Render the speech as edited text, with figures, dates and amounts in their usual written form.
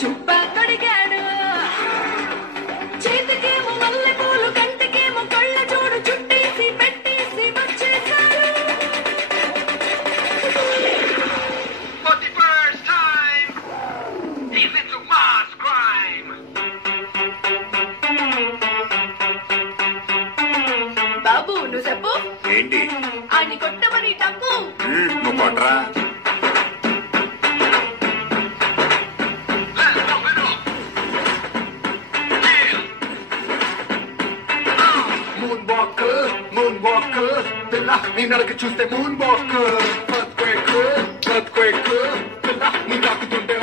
చుప్ప తొడిగాడు చేతికేమో మల్లె పూలు కంటికేమో కళ్ళ చూడు చుట్టేసి పెట్టేసి వచ్చేసాడు. For the first time, he's into mass crime. బాబు నువ్వు చెప్పు ఏంటి అని కొట్టమని తప్పు. నువ్వు కొట్టరా. మూన్ వాక్ పిల్ల నీ నడక చూస్తే మూన్ వాక్ ఎర్త్క్వేక్ పిల్ల నీ తాకుతుంటే